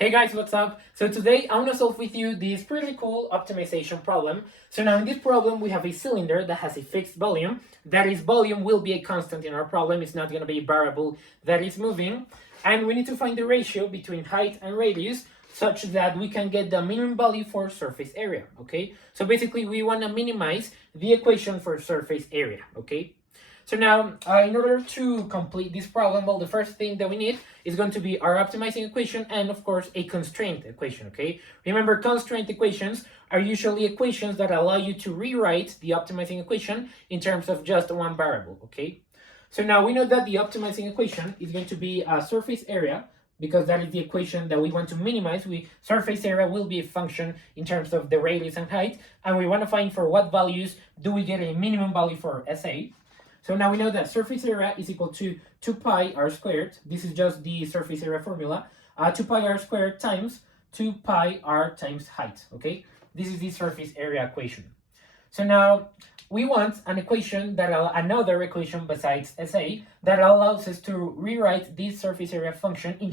Hey guys, what's up? So today I want to solve with you this pretty cool optimization problem. So now in this problem we have a cylinder that has a fixed volume. That is, volume will be a constant in our problem. It's not going to be a variable that is moving. And we need to find the ratio between height and radius such that we can get the minimum value for surface area, okay? So basically we want to minimize the equation for surface area, okay? So now, in order to complete this problem, well, the first thing that we need is going to be our optimizing equation and, of course, a constraint equation, okay? Remember, constraint equations are usually equations that allow you to rewrite the optimizing equation in terms of just one variable, okay? So now we know that the optimizing equation is going to be a surface area, because that is the equation that we want to minimize. Surface area will be a function in terms of the radius and height, and we want to find for what values do we get a minimum value for SA. So now we know that surface area is equal to 2 pi r squared. This is just the surface area formula. 2 pi r squared times 2 pi r times height, okay? This is the surface area equation. So now we want an equation another equation besides SA that allows us to rewrite this surface area function in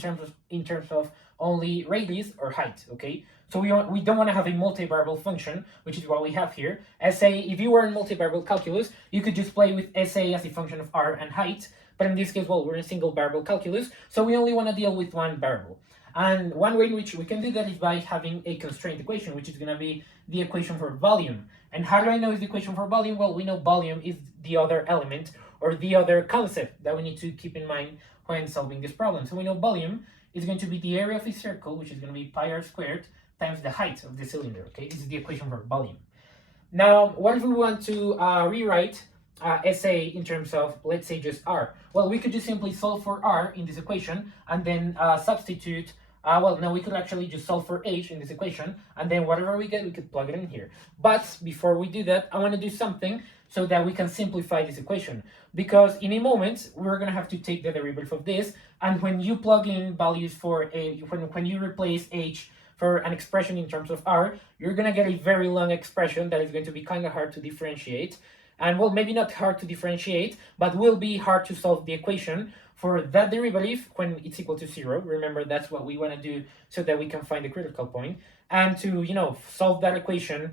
terms of only radius or height, okay? So we don't want to have a multivariable function, which is what we have here. SA, if you were in multivariable calculus, you could just play with SA as a function of r and height. But in this case, well, we're in single variable calculus, so we only want to deal with one variable. And one way in which we can do that is by having a constraint equation, which is going to be the equation for volume. And how do I know it's the equation for volume? Well, we know volume is the other element or the other concept that we need to keep in mind when solving this problem. So we know volume is going to be the area of a circle, which is going to be pi r squared times the height of the cylinder, okay? This is the equation for volume. Now, what if we want to rewrite SA in terms of, let's say, just r? Well, we could just simply solve for r in this equation and then substitute. We could actually just solve for h in this equation, and then whatever we get, we could plug it in here. But before we do that, I want to do something so that we can simplify this equation. Because in a moment, we're going to have to take the derivative of this, and when you plug in values for when you replace h for an expression in terms of r, you're going to get a very long expression that is going to be kind of hard to differentiate. And well, maybe not hard to differentiate, but will be hard to solve the equation for that derivative when it's equal to 0. Remember, that's what we want to do so that we can find the critical point. And to, solve that equation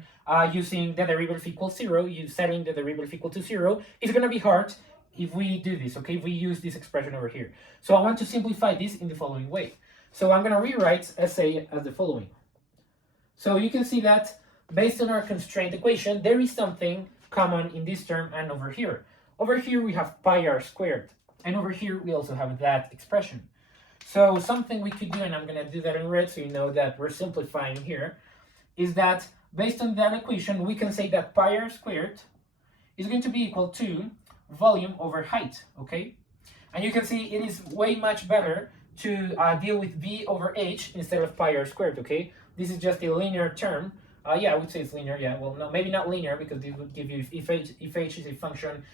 using the derivative equals 0, setting the derivative equal to 0, is going to be hard if we do this, okay? If we use this expression over here. So I want to simplify this in the following way. So I'm going to rewrite SA as the following. So you can see that based on our constraint equation, there is something common in this term and over here. Over here we have pi r squared, and over here we also have that expression. So something we could do, and I'm going to do that in red so you know that we're simplifying here, is that based on that equation, we can say that pi r squared is going to be equal to volume over height, okay? And you can see it is way much better to deal with v over h instead of pi r squared, okay? This is just a linear term. I would say it's linear, yeah. Well, no, maybe not linear, because this would give you, if h is a function,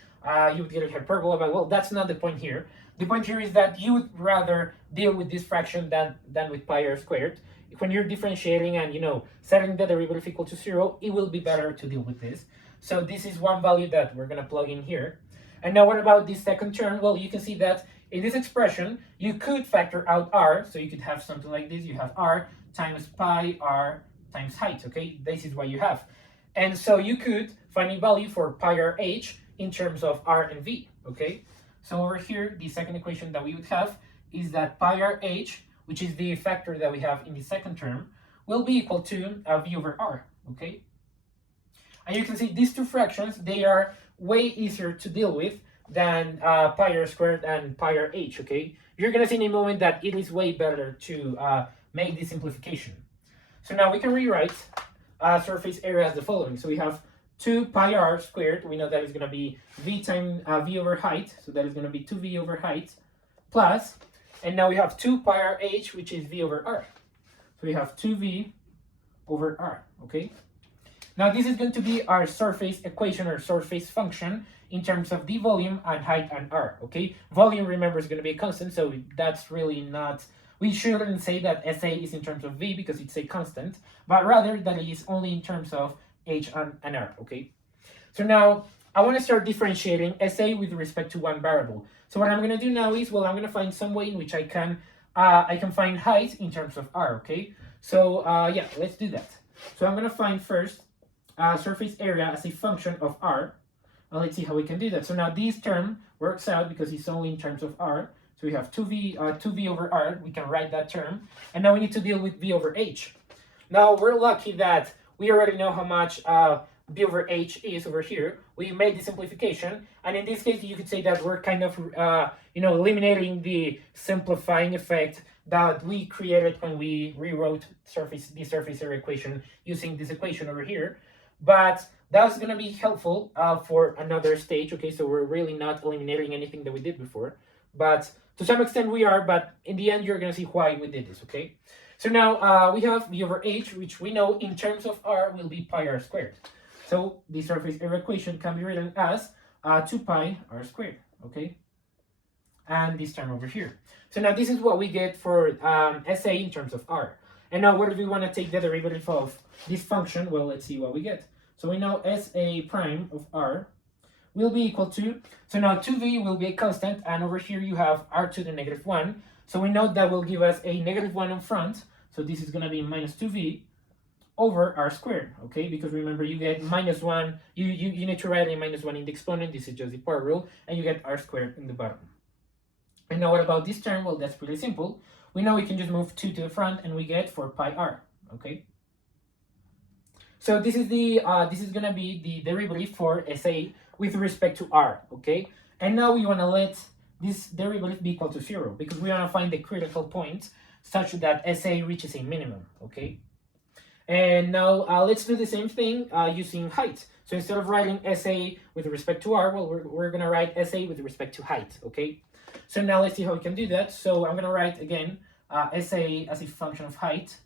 you would get a hyperbola, but well, that's not the point here. The point here is that you would rather deal with this fraction than with pi r squared. When you're differentiating and, setting the derivative equal to 0, it will be better to deal with this. So this is one value that we're going to plug in here. And now what about this second term? Well, you can see that in this expression, you could factor out r, so you could have something like this. You have r times pi r times height, okay? This is what you have. And so you could find a value for pi r h in terms of r and v, okay? So over here, the second equation that we would have is that pi r h, which is the factor that we have in the second term, will be equal to v over r, okay? And you can see these two fractions, they are way easier to deal with than pi r squared and pi r h, okay? You're going to see in a moment that it is way better to make this simplification. So now we can rewrite surface area as the following. So we have 2 pi r squared. We know that is going to be v times v over height. So that is going to be 2v over height plus, and now we have 2 pi r h, which is v over r. So we have 2v over r, okay? Now this is going to be our surface equation or surface function in terms of the volume and height and r, okay? Volume, remember, is going to be a constant, so that's really not, we shouldn't say that SA is in terms of v because it's a constant, but rather that it is only in terms of h and r, okay? So now I want to start differentiating SA with respect to one variable. So what I'm going to do now is, well, I'm going to find some way in which I can I can find height in terms of r, okay? So yeah, let's do that. So I'm gonna find first surface area as a function of r. Let's see how we can do that. So now this term works out because it's only in terms of r. So we have 2v over r. We can write that term. And now we need to deal with v over h. Now we're lucky that we already know how much b over h is over here. We made the simplification, and in this case you could say that we're kind of eliminating the simplifying effect that we created when we rewrote the surface area equation using this equation over here. But that's going to be helpful for another stage, okay? So we're really not eliminating anything that we did before, but to some extent we are, but in the end you're going to see why we did this, okay? So now we have v over h, which we know in terms of r will be pi r squared. So the surface area equation can be written as 2 pi r squared, okay? And this term over here. So now this is what we get for SA in terms of r. And now what if we want to take the derivative of this function? Well, let's see what we get. So we know SA prime of r will be equal to, so now 2v will be a constant, and over here you have r to the negative 1. So we know that will give us a negative 1 in front. So this is going to be minus 2v over r squared, okay? Because remember, you get minus 1, you need to write a minus 1 in the exponent. This is just the power rule, and you get r squared in the bottom. And now what about this term? Well, that's pretty simple. We know we can just move 2 to the front, and we get 4 pi r, okay? So this is gonna be the derivative for SA with respect to r, okay? And now we wanna let this derivative be equal to 0 because we wanna find the critical point such that SA reaches a minimum, okay? And now let's do the same thing using height. So instead of writing SA with respect to r, well, we're gonna write SA with respect to height, okay? So now let's see how we can do that. So I'm gonna write again SA as a function of height.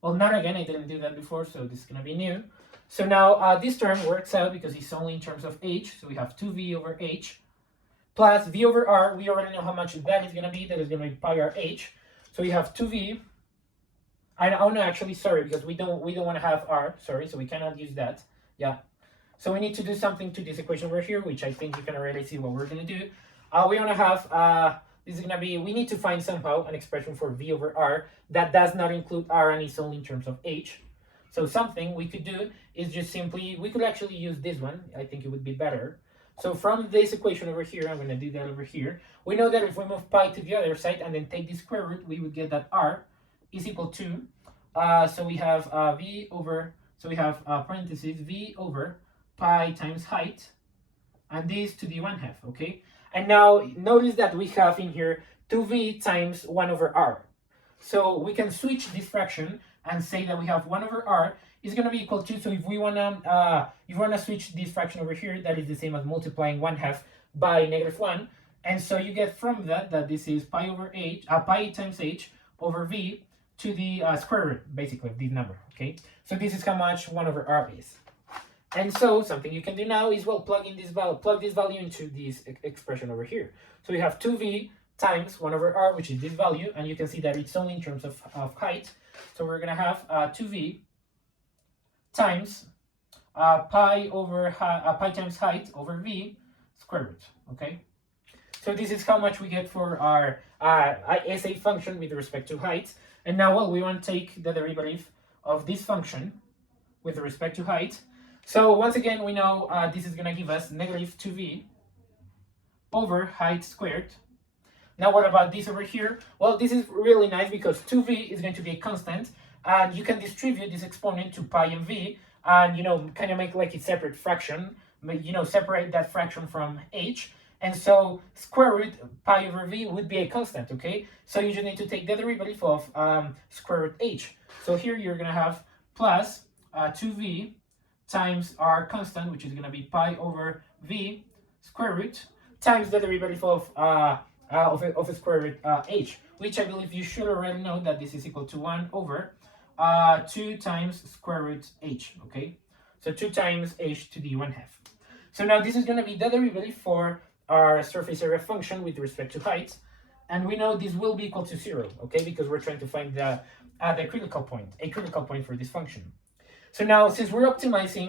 Well, not again, I didn't do that before, so this is gonna be new. So now this term works out because it's only in terms of h, so we have 2v over h plus v over r. We already know how much that is gonna be. That is gonna be pi r h. So we have 2v. Oh no, actually, sorry, because we don't want to have r, sorry, so we cannot use that. Yeah. So we need to do something to this equation over here, which I think you can already see what we're gonna do. We want to have this is gonna be, we need to find somehow an expression for v over r that does not include r and is only in terms of h. So something we could do is just simply, we could actually use this one. I think it would be better. So from this equation over here, I'm going to do that over here. We know that if we move pi to the other side and then take the square root, we would get that r is equal to, so we have v over, so we have parentheses v over pi times height, and this to the 1/2, okay? And now notice that we have in here 2v times 1 over r. So we can switch this fraction and say that we have 1 over r is going to be equal to, so if we wanna switch this fraction over here, that is the same as multiplying 1/2 by negative 1. And so you get from that this is pi over h, pi times h over v to the square root, basically, of this number, okay? So this is how much 1 over r is. And so something you can do now is, well, plug this value into this expression over here. So we have 2v times 1 over r, which is this value, and you can see that it's only in terms of height. So we're going to have 2v times pi times height over v square root, okay? So this is how much we get for our SA function with respect to height. And now, well, we want to take the derivative of this function with respect to height. So once again, we know this is going to give us negative 2v over height squared. Now what about this over here? Well, this is really nice because 2v is going to be a constant, and you can distribute this exponent to pi and v, and, you know, kind of make like a separate fraction, you know, separate that fraction from h. And so square root pi over v would be a constant, okay? So you just need to take the derivative of square root h. So here you're going to have plus 2v times our constant, which is going to be pi over v square root, times the derivative of a square root h, which I believe you should already know that this is equal to 1 over 2 times square root h, okay? So 2 times h to the 1/2. So now this is going to be the derivative for our surface area function with respect to height, and we know this will be equal to 0, okay? Because we're trying to find the critical point, a critical point for this function. So now, since we're optimizing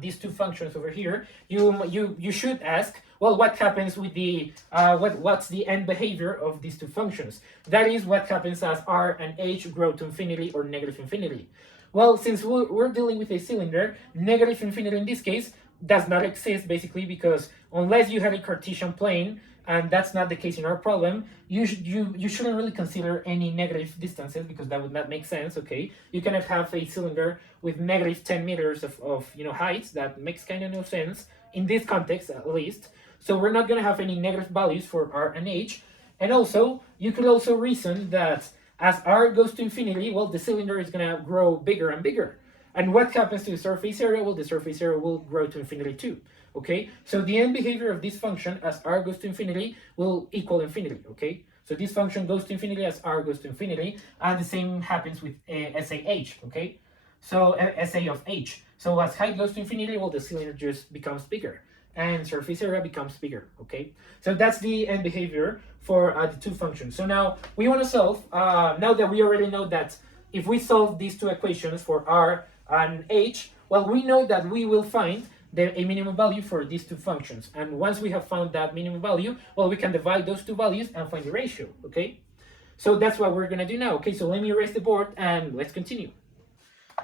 these two functions over here, you should ask, well, what happens with the what's the end behavior of these two functions? That is what happens as r and h grow to infinity or negative infinity. Well, since we're dealing with a cylinder, negative infinity in this case does not exist, basically, because unless you have a Cartesian plane, and that's not the case in our problem, you shouldn't really consider any negative distances, because that would not make sense. Okay, you cannot have a cylinder with negative 10 meters of height. That makes kind of no sense in this context, at least. So we're not going to have any negative values for r and h. And also, you could also reason that as r goes to infinity, well, the cylinder is going to grow bigger and bigger. And what happens to the surface area? Well, the surface area will grow to infinity too. Okay, so the end behavior of this function as r goes to infinity will equal infinity. Okay, so this function goes to infinity as r goes to infinity, and the same happens with SAH. Okay, so SA of h. So as height goes to infinity, well, the cylinder just becomes bigger and surface area becomes bigger. Okay, so that's the end behavior for the two functions. So now we want to solve, now that we already know that if we solve these two equations for r and h, well, we know that we will find a minimum value for these two functions. And once we have found that minimum value, well, we can divide those two values and find the ratio. Okay, so that's what we're going to do now. Okay, so let me erase the board and let's continue.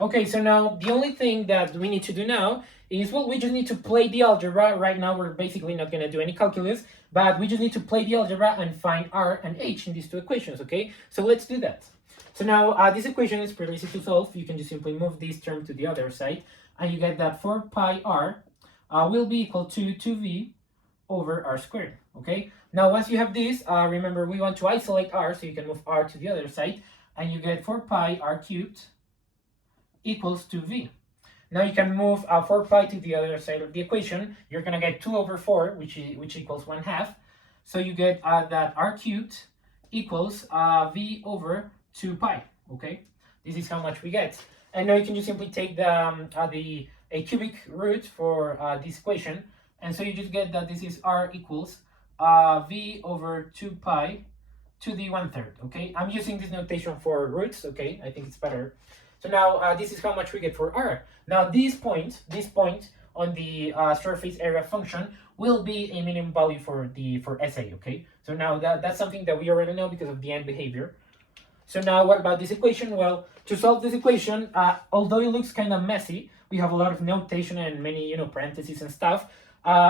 Okay, so now the only thing that we need to do now is, well, we just need to play the algebra. Right now we're basically not going to do any calculus, but we just need to play the algebra and find r and h in these two equations. Okay, so let's do that. So now this equation is pretty easy to solve. You can just simply move this term to the other side, and you get that 4 pi r will be equal to 2v over r squared. Okay, now once you have this, remember we want to isolate r, so you can move r to the other side, and you get 4 pi r cubed equals 2v. Now you can move 4 pi to the other side of the equation. You're going to get 2 over 4, which equals 1/2. So you get that r cubed equals v over 2 pi. Okay, this is how much we get. And now you can just simply take a cubic root for this equation, and so you just get that this is r equals v over 2 pi to the 1/3. Okay, I'm using this notation for roots. Okay, I think it's better. So now this is how much we get for r. Now this point on the surface area function will be a minimum value for SA. Okay, so now that's something that we already know because of the end behavior. So now what about this equation? Well, to solve this equation, although it looks kind of messy, we have a lot of notation and many parentheses and stuff.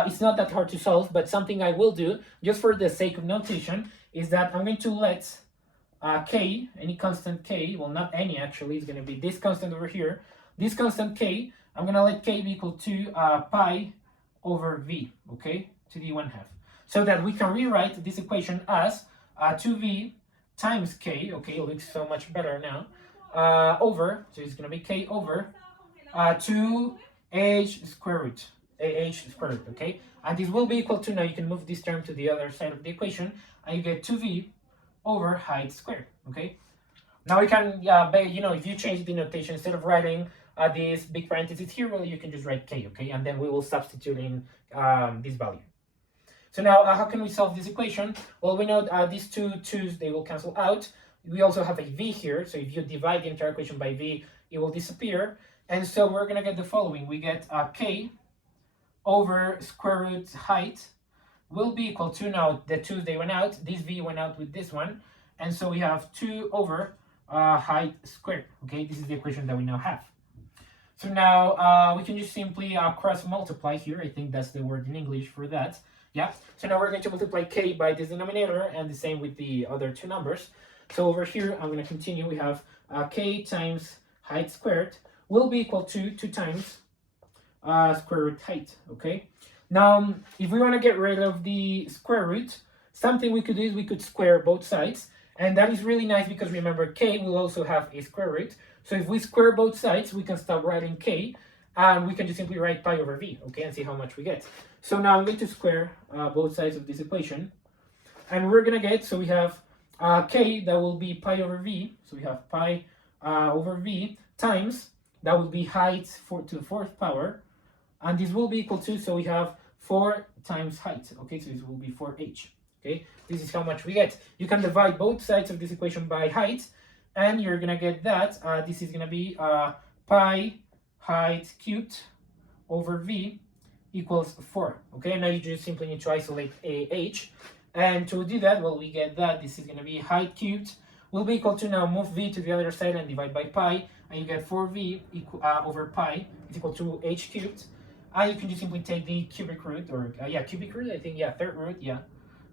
It's not that hard to solve, but something I will do just for the sake of notation is that I'm going to let k, any constant k, well, not any actually, it's going to be this constant over here, this constant k, I'm going to let k be equal to pi over v, okay, to the 1/2, so that we can rewrite this equation as 2v times k, okay, it looks so much better now, over, so it's going to be k over 2h square root, okay, and this will be equal to, now you can move this term to the other side of the equation, and you get 2v over height squared. Okay, now we can if you change the notation, instead of writing these big parentheses here, well, you can just write k. Okay, and then we will substitute in this value. So now how can we solve this equation? Well, we know these two 2's, they will cancel out. We also have a v here, so if you divide the entire equation by v, it will disappear, and so we're gonna get the following. We get k over square root height will be equal to, now the 2's, they went out, this v went out with this one, and so we have 2 over height squared. Okay, this is the equation that we now have. So now we can just simply cross multiply here. I think that's the word in English for that. Yeah, so now we're going to multiply k by this denominator, and the same with the other two numbers. So over here, I'm going to continue. We have k times height squared will be equal to 2 times square root height. Okay, now if we want to get rid of the square root, something we could do is we could square both sides, and that is really nice because remember k will also have a square root. So if we square both sides, we can stop writing k, and we can just simply write pi over v, okay, and see how much we get. So now I'm going to square both sides of this equation, and we're going to get, so we have k, that will be pi over v, so we have pi over v times, that will be height to the 4th power, and this will be equal to, so we have 4 times height, okay, so this will be 4h, okay, this is how much we get. You can divide both sides of this equation by height, and you're going to get that, this is going to be pi height cubed over v equals 4. Okay, now you just simply need to isolate h. And to do that, well, we get that this is going to be height cubed will be equal to, now move v to the other side and divide by pi, and you get 4v over pi is equal to h cubed. And you can just simply take the cubic root, or cubic root, I think, third root,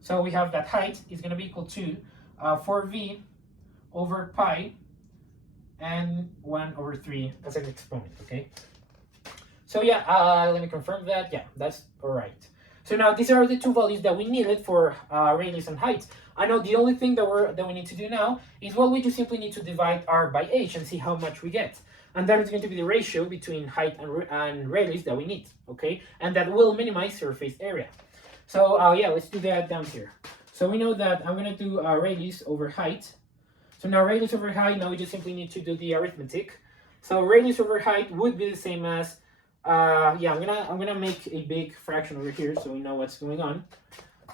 So we have that height is going to be equal to 4v over pi and 1 over 3 as an exponent, okay? So let me confirm that. That's all right. So now these are the two values that we needed for radius and height. I know the only thing that we need to do now is, well, we just simply need to divide r by h and see how much we get. And that is going to be the ratio between height and radius that we need, okay? And that will minimize surface area. So let's do that down here. So we know that I'm going to do radius over height. So now radius over height, now we just simply need to do the arithmetic. So radius over height would be the same as, I'm gonna make a big fraction over here so we know what's going on.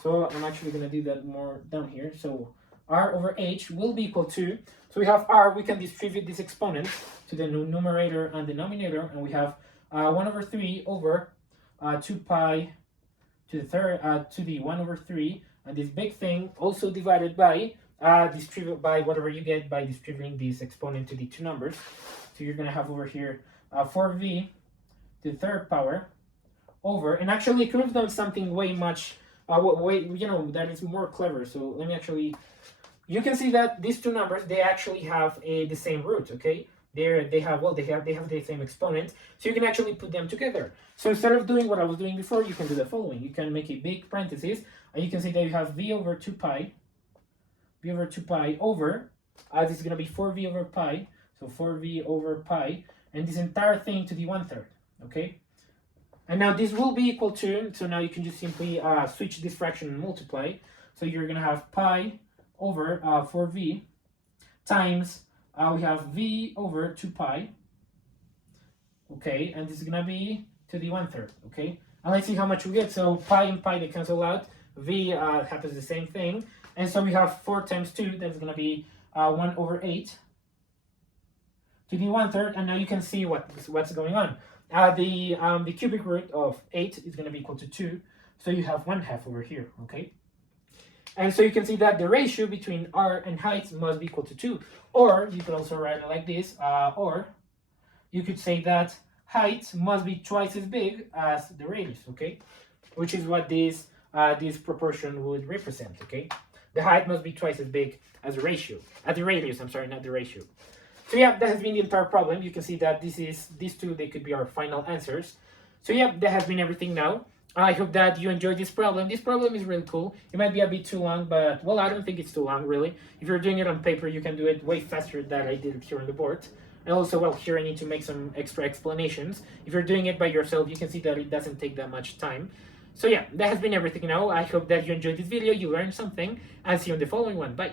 So I'm actually gonna do that more down here. So r over h will be equal to, so we have r, we can distribute this exponent to the numerator and denominator, and we have 1 over 3 over 2 pi to the third, to the 1 over 3, and this big thing also divided by, distribute by whatever you get by distributing this exponent to the two numbers. So you're gonna have over here 4v to the third power over, and actually I could have done something way much, that is more clever. So let me actually, you can see that these two numbers, they actually have the same root, okay? They have the same exponent, so you can actually put them together. So instead of doing what I was doing before, you can do the following. You can make a big parenthesis, and you can see that you have v over 2 pi, over, this is going to be 4v over pi, so 4v over pi, and this entire thing to the 1/3, okay? And now this will be equal to, so now you can just simply switch this fraction and multiply. So you're going to have pi over 4v times, we have v over 2 pi, okay? And this is going to be to the 1/3, okay? And let's see how much we get. So pi and pi, they cancel out. V happens the same thing. And so we have 4 times 2, that's going to be 1 over 8 to the 1/3. And now you can see what's going on. The cubic root of 8 is going to be equal to 2. So you have 1/2 over here, okay? And so you can see that the ratio between r and height must be equal to 2. Or you could also write it like this, or you could say that height must be twice as big as the radius, okay? Which is what this proportion would represent, okay? The height must be twice as big as the radius, I'm sorry, not the ratio. So that has been the entire problem. You can see that these two, they could be our final answers. So that has been everything now. I hope that you enjoyed this problem. This problem is really cool. It might be a bit too long, but, well, I don't think it's too long, really. If you're doing it on paper, you can do it way faster than I did it here on the board. And also, well, here I need to make some extra explanations. If you're doing it by yourself, you can see that it doesn't take that much time. So that has been everything now. I hope that you enjoyed this video, you learned something, and see you in the following one. Bye.